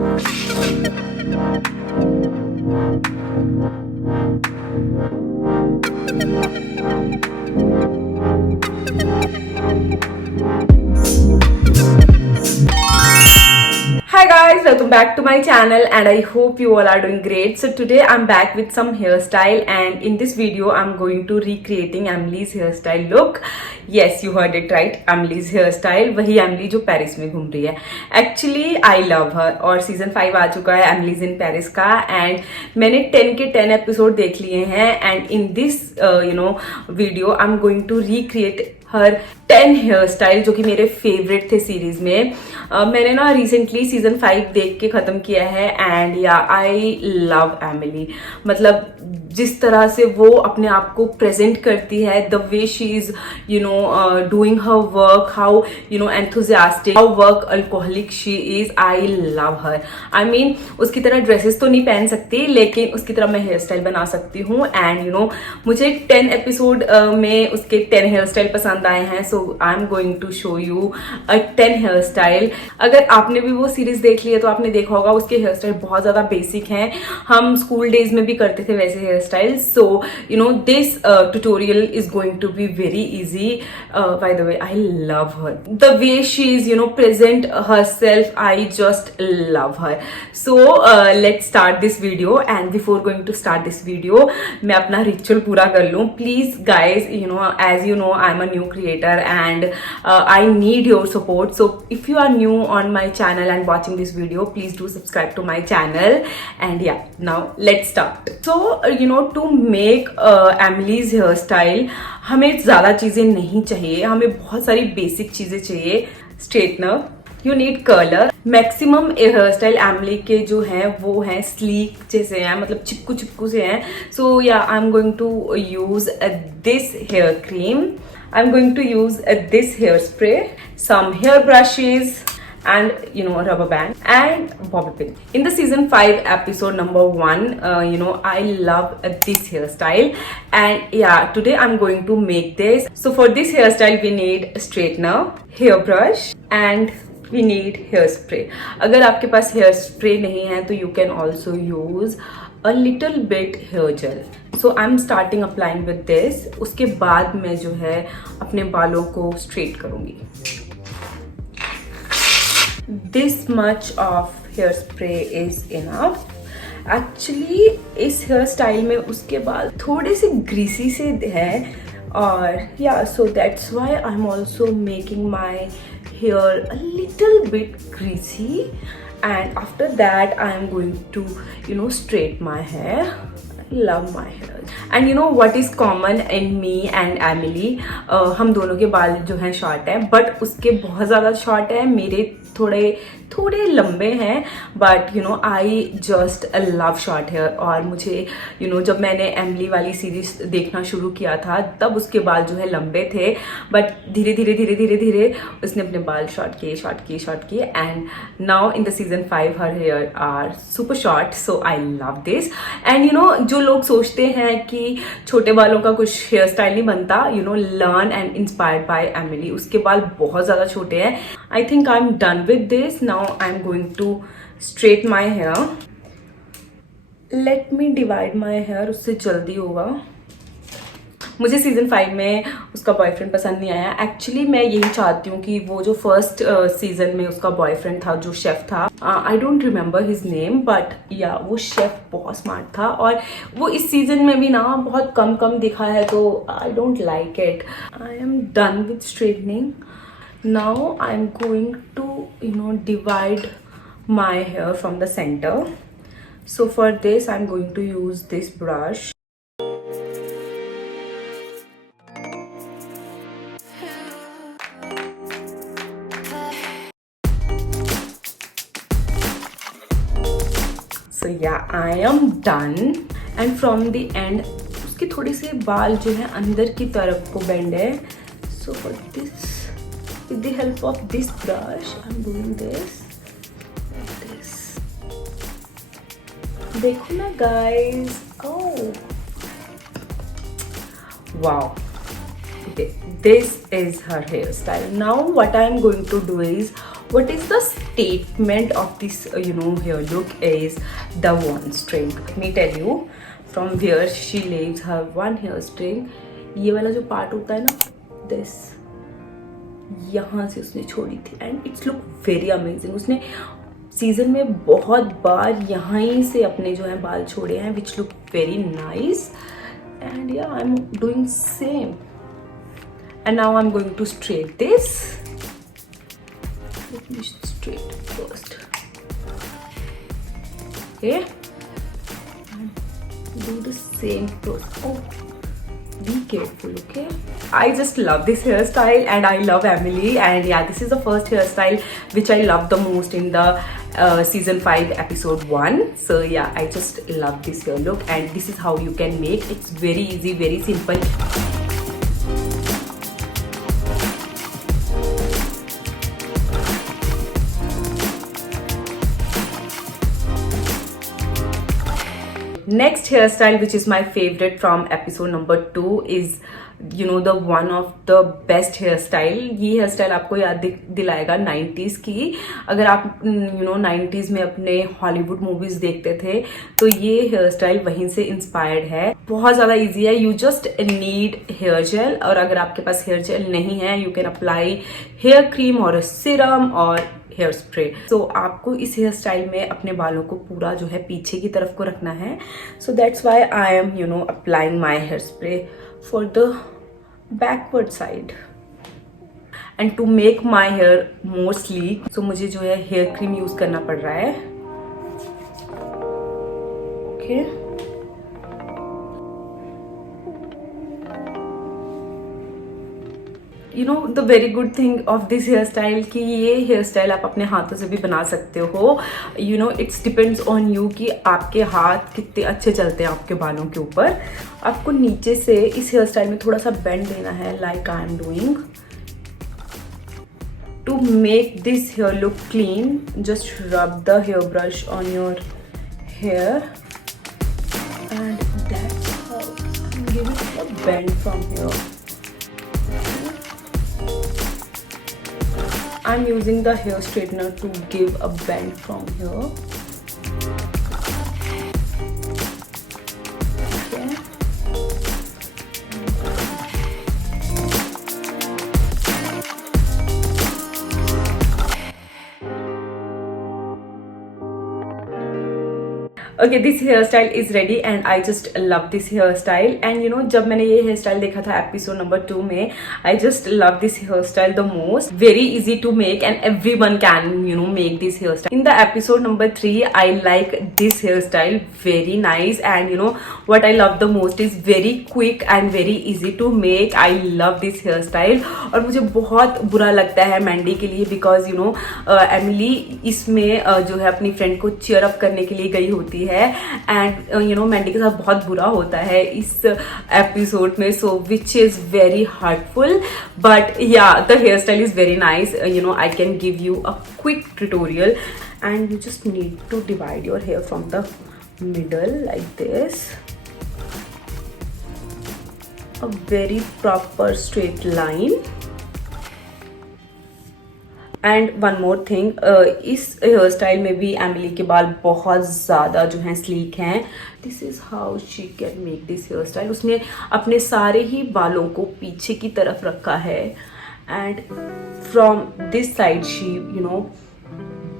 Hi guys, welcome back to my channel and I hope you all are doing great. So today I'm back with some hairstyle and in this video I'm going to recreating Emily's hairstyle look. Yes, you heard it right, Emily's hairstyle. वही Emily जो पेरिस में घूम रही है. Actually I love her और सीजन 5 आ चुका है Emily's in Paris का and मैंने 10 के 10 एपिसोड देख लिए हैं and in this video I'm going to recreate her 10 hair style जो कि मेरे फेवरेट थे सीरीज में. मैंने ना रिसेंटली सीजन 5 देख के खत्म किया है and yeah I love Emily. मतलब जिस तरह से वो अपने आप को प्रेजेंट करती है, the way she is doing her work, how enthusiastic, how work alcoholic she is. I love her. I mean उसकी तरह ड्रेसेस तो नहीं पहन सकती लेकिन उसकी तरह मैं हेयर स्टाइल बना सकती हूँ एंड मुझे 10 एपिसोड में उसके 10 हेयर स्टाइल पसंद आए हैं. So I am going to show you a 10 hair style. अगर आपने भी वो सीरीज देख ली है तो आपने देखा होगा उसके हेयर स्टाइल बहुत ज्यादा बेसिक हैं. हम स्कूल डेज में भी करते थे वैसे hair style. So this tutorial is going to be very easy. By the way I love her, the way she is present her self. I just love her. So let's start this video and before going to start this video मैं अपना ritual पूरा कर लूँ. Please guys, as you know, I'm a new creator and I need your support. So if you are new on my channel and watching this video, please do subscribe to my channel. And yeah, now let's start. So to make Emily's hairstyle हमें ज़्यादा चीज़ें नहीं चाहिए, हमें बहुत सारी basic चीज़ें चाहिए. Straightener, you need curler. Maximum hair style Emily के जो हैं वो हैं स्लीक जैसे हैं, मतलब चिपकू चिपकू से हैं. So yeah I am going to use this hair cream. I'm going to use this hairspray, some hair brushes and rubber band and bobby pin. In the season 5 episode number 1, I love this hairstyle and yeah, today I'm going to make this. So for this hairstyle we need straightener, hairbrush and we need hairspray. अगर आपके पास hair spray नहीं है तो you can also use a little bit hair gel. So I'm starting applying with this. उसके बाद मैं जो है अपने बालों को स्ट्रेट करूंगी. This much of hairspray is enough. Actually इस हेयर स्टाइल में उसके बाल थोड़े से ग्रीसी से है और yeah, so that's why I'm also making my hair a little bit greasy. And after that I am going to straight my hair. I love my hair. And what is common in me and Emily, हम दोनों के बाल जो हैं शॉर्ट हैं बट उसके बहुत ज़्यादा शॉर्ट है, मेरे थोड़े लंबे हैं. But I just love short hair. और मुझे जब मैंने एमिली वाली सीरीज देखना शुरू किया था तब उसके बाल जो है लंबे थे बट धीरे धीरे उसने अपने बाल शॉर्ट किए and now in the season 5 her hair are super short. So I love this. And जो लोग सोचते हैं कि छोटे बालों का कुछ हेयर स्टाइल नहीं बनता, learn and inspired by Emily. उसके बाल बहुत ज़्यादा छोटे हैं. I think I am done with this. Now I'm going to straight my hair. Let me divide my hair, उससे जल्दी होगा. मुझे सीजन 5 में उसका बॉयफ्रेंड पसंद नहीं आया. एक्चुअली मैं यही चाहती हूँ कि वो जो फर्स्ट सीजन में उसका बॉयफ्रेंड था जो शेफ था, I don't remember his name but या वो शेफ बहुत स्मार्ट था और वो इस सीजन में भी ना बहुत कम दिखा है तो I don't like it. I am done with straightening. Now I'm going to divide my hair from the center. So for this I'm going to use this brush. So yeah, I am done. And from the end उसके थोड़े से बाल जो है अंदर की तरफ को बेंड है. So for this, with the help of this brush I'm doing this like this. देखो ना guys. Oh wow, this is her hairstyle. Now what I am going to do is, what is the statement of this hair look is the one string. Let me tell you from where she leaves her one hair string. ये वाला जो पार्ट होता है ना, this, यहाँ से उसने छोड़ी थी and it's look very amazing. उसने सीजन में बहुत बार यहाँ ही से अपने जो है बाल छोड़े हैं which look very nice. And yeah I am doing same. And now I am going to straight this. Let me straight first. Okay, and do the same process. Oh, be careful, okay? I just love this hairstyle and I love Emily, and yeah, this is the first hairstyle which I love the most in the season 5 episode 1. So yeah, I just love this hair look, and this is how you can make. It's very easy, very simple. Next hairstyle which is my favorite from episode number 2 is the one of the best hairstyle. ये hairstyle आपको याद दिलाएगा 90s की. अगर आप 90s में अपने Hollywood movies देखते थे तो ये hairstyle वहीं से इंस्पायर्ड है. बहुत ज़्यादा easy है. You just need hair gel, और अगर आपके पास hair gel नहीं है you can apply hair cream और serum और हेयर स्प्रे. सो आपको इस हेयर स्टाइल में अपने बालों को पूरा जो है पीछे की तरफ को रखना है. So that's why I am applying my hair spray for the backward side and to make my hair more sleek. So मुझे जो है हेयर क्रीम यूज करना पड़ रहा है. Okay, the very good thing of this hair style कि ये hair style आप अपने हाथों से भी बना सकते हो. इट्स डिपेंड्स ऑन यू कि आपके हाथ कितने अच्छे चलते हैं आपके बालों के ऊपर. आपको नीचे से इस हेयर स्टाइल में थोड़ा सा बेंड देना है, like I am doing. To make this hair look clean, just rub the hair brush on your hair and that's how I am giving a bend from here. I'm using the hair straightener to give a bend from here. Okay. Okay, this hairstyle is ready and I just love this hairstyle. And जब मैंने ये hairstyle देखा था episode number 2 में, I just love this hairstyle the most. Very easy to make and everyone can make this hairstyle. In the episode number 3, I like this hairstyle, very nice. And what I love the most is very quick and very easy to make. I love this hairstyle. और मुझे बहुत बुरा लगता है मैंडी के लिए because Emily इसमें जो है अपनी फ्रेंड को cheer up करने के लिए गई होती है एंड मैंडी के साथ बहुत बुरा होता है इस एपिसोड में. So which is very hurtful, but yeah the hair style is very nice. I can give you a quick tutorial and you just need to divide your hair from the middle like this. A very proper straight line. And one more thing, इस hair style में भी एमिली के बाल बहुत ज़्यादा जो हैं sleek हैं. This is how she can make this hair style. उसने अपने सारे ही बालों को पीछे की तरफ रखा है and from this side she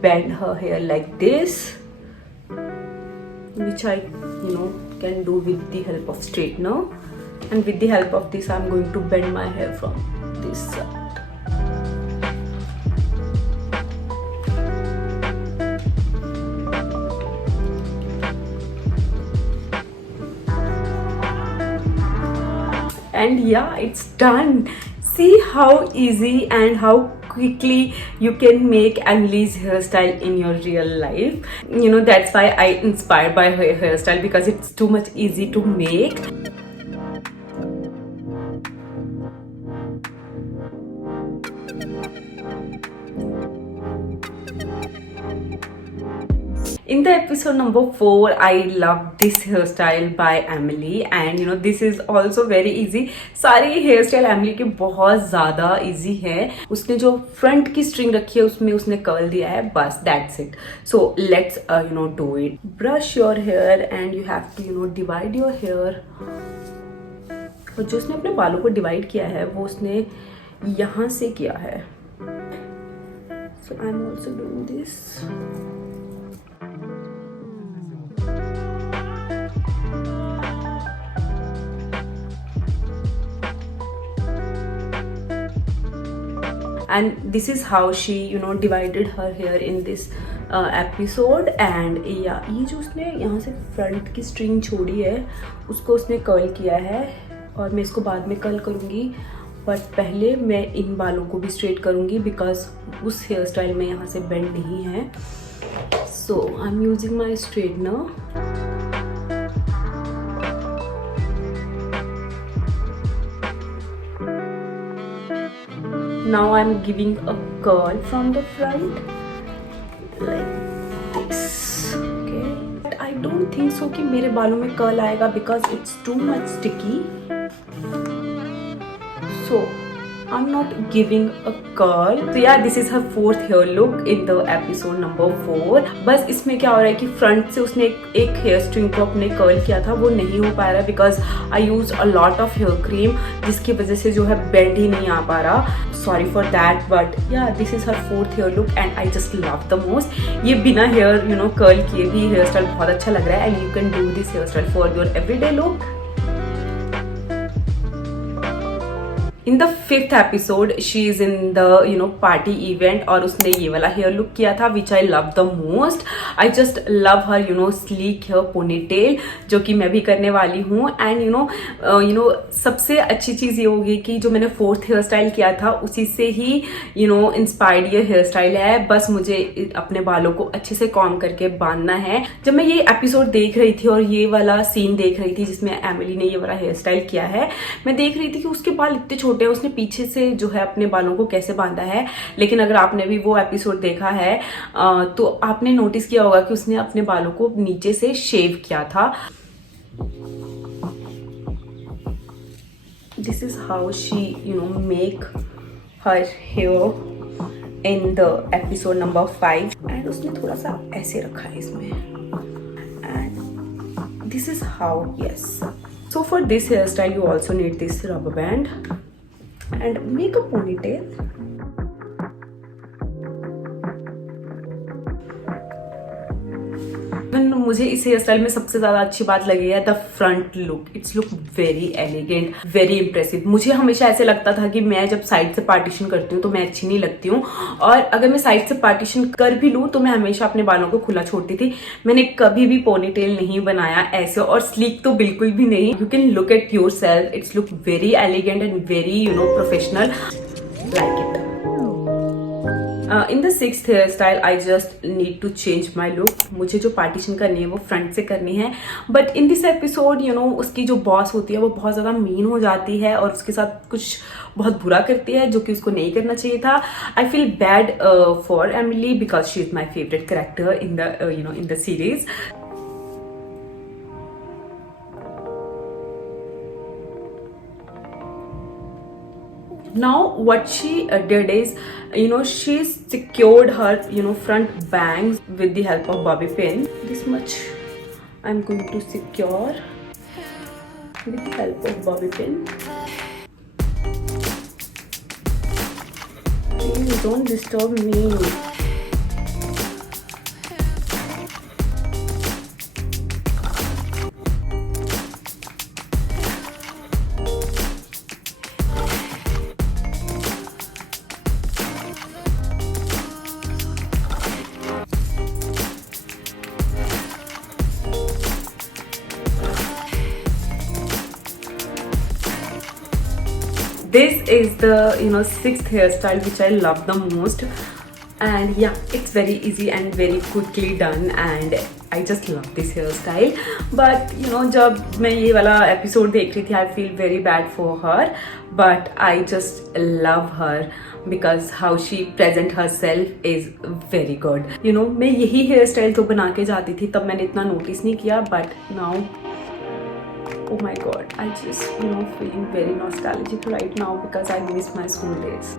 bend her hair like this, which I can do with the help of straightener. And with the help of this I am going to bend my hair from this side. And yeah, it's done. See how easy and how quickly you can make Emily's hairstyle in your real life. That's why I inspired by her hairstyle, because it's too much easy to make. In the episode number 4, I love this hairstyle by Emily and this is also very easy. सारी hair style Emily की बहुत ज़्यादा इजी है. उसने जो फ्रंट की स्ट्रिंग रखी है उसमें उसने कर्ल दिया है, बस that's it. So let's do it. Brush your hair and you have to divide your hair. और जो उसने अपने बालों को डिवाइड किया है वो उसने यहाँ से किया है. So I am also doing this. And this is how she divided her hair in this episode. And yeah, ये जो उसने यहाँ से फ्रंट की स्ट्रिंग छोड़ी है उसको उसने कर्ल किया है और मैं इसको बाद में कर्ल करूँगी. बट पहले मैं इन बालों को भी स्ट्रेट करूँगी बिकॉज उस हेयर स्टाइल में यहाँ से बेंड नहीं है. So I am using my straightener. Now I'm giving a curl from the front like this. Okay. But I don't think so कि मेरे बालों में curl आएगा because it's too much sticky. So I'm not giving a curl. So yeah, this is her fourth hair look in the episode number 4. बस इसमें क्या हो रहा है कि फ्रंट से उसने एक हेयर स्ट्रिंग को अपने कर्ल किया था, वो नहीं हो पा रहा because I use a lot of hair cream जिसकी वजह से जो है बेंड ही नहीं आ पा रहा. Sorry for that. But yeah this is her fourth hair look and I just love the most. ये बिना हेयर कर्ल किए भी हेयर स्टाइल बहुत अच्छा लग रहा है and you can do this hair style for your everyday look. In the 5th episode, she is in the party event और उसने ये वाला हेयर लुक किया था which I love the most. I just love her sleek hair ponytail जो कि मैं भी करने वाली हूँ. And सबसे अच्छी चीज़ ये होगी कि जो मैंने 4th हेयर स्टाइल किया था उसी से ही इंस्पायर्ड ये हेयर स्टाइल है. बस मुझे अपने बालों को अच्छे से कॉम करके बांधना है. जब मैं ये एपिसोड देख रही थी और ये वाला सीन देख रही थी जिसमें एमिली ने ये वाला हेयर स्टाइल किया है, मैं देख रही थी कि उसके बाल इतने छोटे, उसने पीछे से जो है अपने बालों को कैसे बांधा है. लेकिन अगर आपने भी वो एपिसोड देखा है तो आपने नोटिस किया होगा कि उसने अपने बालों को नीचे से शेव किया था. This is how she make her here in the episode number 5. एंड उसने थोड़ा सा ऐसे रखा है इसमें. And this is how, yes. So for this hairstyle you also need this rubber band and make a ponytail. मुझे इस हेयर स्टाइल में सबसे ज्यादा अच्छी बात लगी है the front look. It's look very elegant, very impressive. मुझे हमेशा ऐसे लगता था कि मैं जब साइड से पार्टीशन करती हूँ तो मैं अच्छी नहीं लगती हूँ, और अगर मैं साइड से पार्टीशन कर भी लूँ तो मैं हमेशा अपने बालों को खुला छोड़ती थी. मैंने कभी भी पोनीटेल नहीं बनाया ऐसे, और स्लीक तो बिल्कुल भी नहीं. You can look at yourself. It's look very elegant and very professional. Like it. In the 6th hair style I just need to change my look. मुझे जो पार्टीशन करनी है वो फ्रंट से करनी है. बट इन दिस एपिसोड उसकी जो बॉस होती है वो बहुत ज़्यादा मीन हो जाती है और उसके साथ कुछ बहुत बुरा करती है जो कि उसको नहीं करना चाहिए था. I feel bad for Emily because she is my favourite character in the series. Now what she did is, she secured her front bangs with the help of bobby pin. This much I'm going to secure with the help of bobby pin. Please don't disturb me. This is the 6th hairstyle which I love the most, and yeah, it's very easy and very quickly done and I just love this hairstyle. But जब मैं ये वाला एपिसोड देख रही थी I feel very bad for her, but I just love her. because how she present herself is very good. You know, मैं यही hair style तो बना के जाती थी, तब मैंने इतना नोटिस नहीं किया, but now oh my god, I just feeling very nostalgic right now because I miss my school days.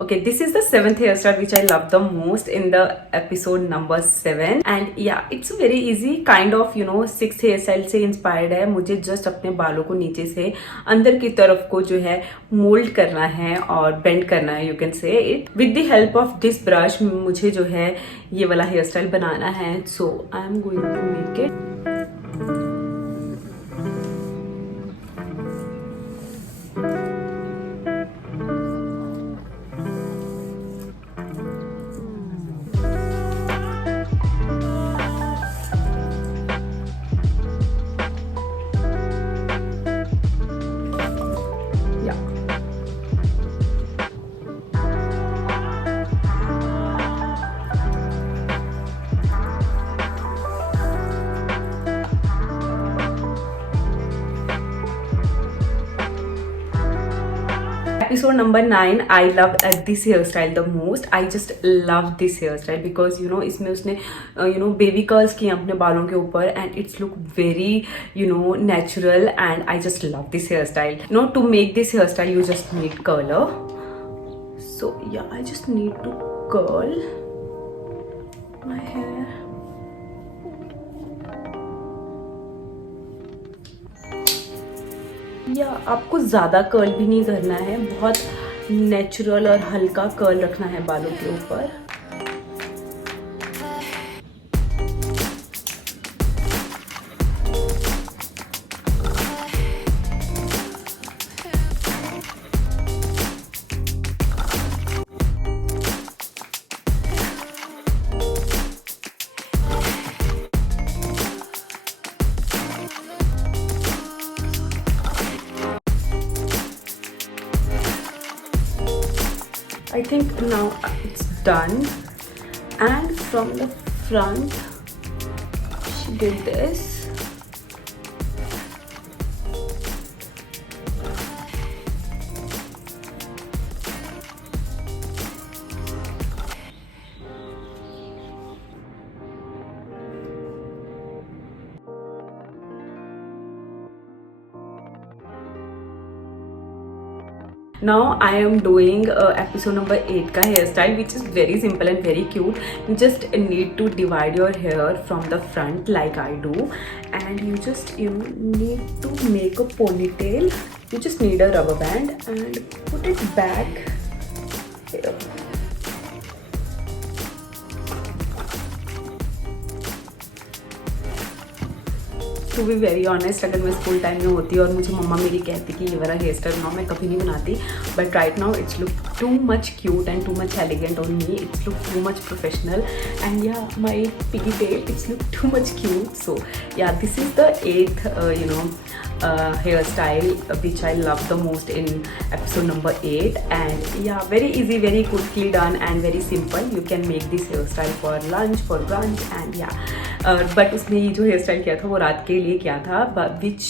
Okay, this is the 7th hairstyle which I love the most in the episode number 7, and yeah, it's very easy kind of 6th hairstyle से inspired है. मुझे just अपने बालों को नीचे से अंदर की तरफ को जो है मोल्ड करना है और बेंड करना है, you can say it. With the help of this brush मुझे जो है ये वाला hairstyle बनाना है, so I am going to make it. Episode number 9, I love this hairstyle the most. I just love this hairstyle because इसमें उसने baby curls किए अपने बालों के ऊपर, and it's look very natural, and I just love this hairstyle. To make this hairstyle you just need curler. So yeah, I just need to curl my hair. या आपको ज़्यादा कर्ल भी नहीं करना है, बहुत नेचुरल और हल्का कर्ल रखना है बालों के ऊपर. I think now it's done, and from the front she did this. Now I am doing episode number 8 का hairstyle, which is very simple and very cute. You just need to divide your hair from the front like I do, and you just need to make a ponytail. You just need a rubber band and put it back here. To be very honest, अगर मैं school time में होती और मुझे मम्मा मेरी कहती कि ये वाला हेयर स्टाइल बनाओ, मैं कभी नहीं बनाती. But right now it's look too much cute and too much elegant on me. It's look too much professional, and yeah my piggy tail it's look too much cute. So yeah, this is the 8th hairstyle which I love the most in episode number 8, and yeah, very easy, very quickly done and very simple. You can make this hairstyle for lunch, for brunch, and yeah, but उसने ये जो hairstyle किया था वो रात के लिए किया था, which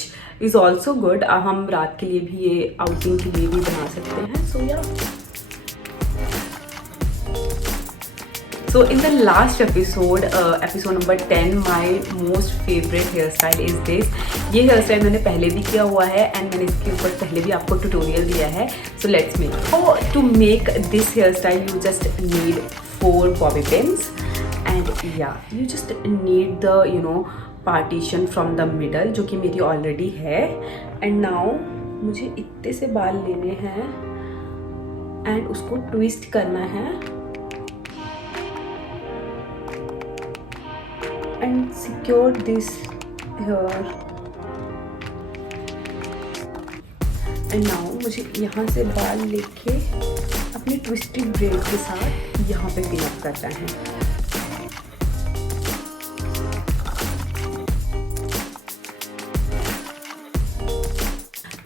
is also good. हम रात के लिए भी ये outing के लिए भी बना सकते हैं. So yeah. So in the last episode, episode number 10, my most favorite hairstyle is this. ये hairstyle मैंने पहले भी किया हुआ है, and मैंने इसके ऊपर पहले भी आपको tutorial दिया है. So let's make. Oh, to make this hairstyle, you just need 4 bobby pins, and yeah, you just need the partition from the middle, जो कि मेरी already है. And now मुझे इतने से बाल लेने हैं and उसको twist करना है. And secure this here. And now मुझे यहाँ से बाल लेके अपनी ट्विस्टेड ब्रेड के साथ यहाँ पे पिन अप करना है.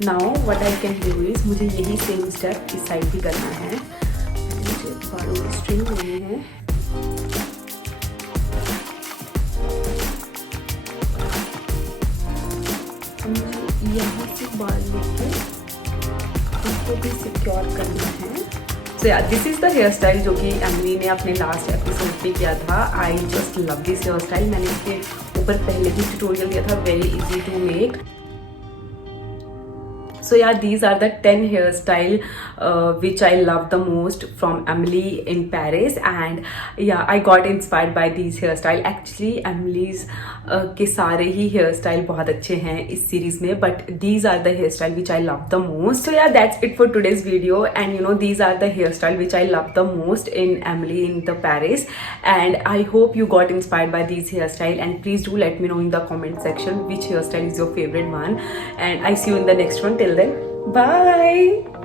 Now what I can do is, मुझे यही सेम स्टेप इस साइड भी करना है. मुझे बालों की स्ट्रिंग लेनी है. यहाँ से बाल लेके उनको भी सिक्योर करना है। So yeah this is the hair style जो कि एमिली ने अपने लास्ट एपिसोड में किया था। I just love this hair style. मैंने इसके ऊपर पहले भी ट्यूटोरियल दिया था, very easy to make. So yeah, these are the 10 hairstyle which I love the most from Emily in Paris, and yeah, I got inspired by these hairstyle. Actually, Emily's के सारे ही hairstyle बहुत अच्छे हैं इस series में, but these are the hairstyle which I love the most. So yeah, that's it for today's video, and you know, these are the hairstyle which I love the most in Emily in the Paris, and I hope you got inspired by these hairstyle, and please do let me know in the comment section which hairstyle is your favorite one, and I see you in the next one. Till then, bye.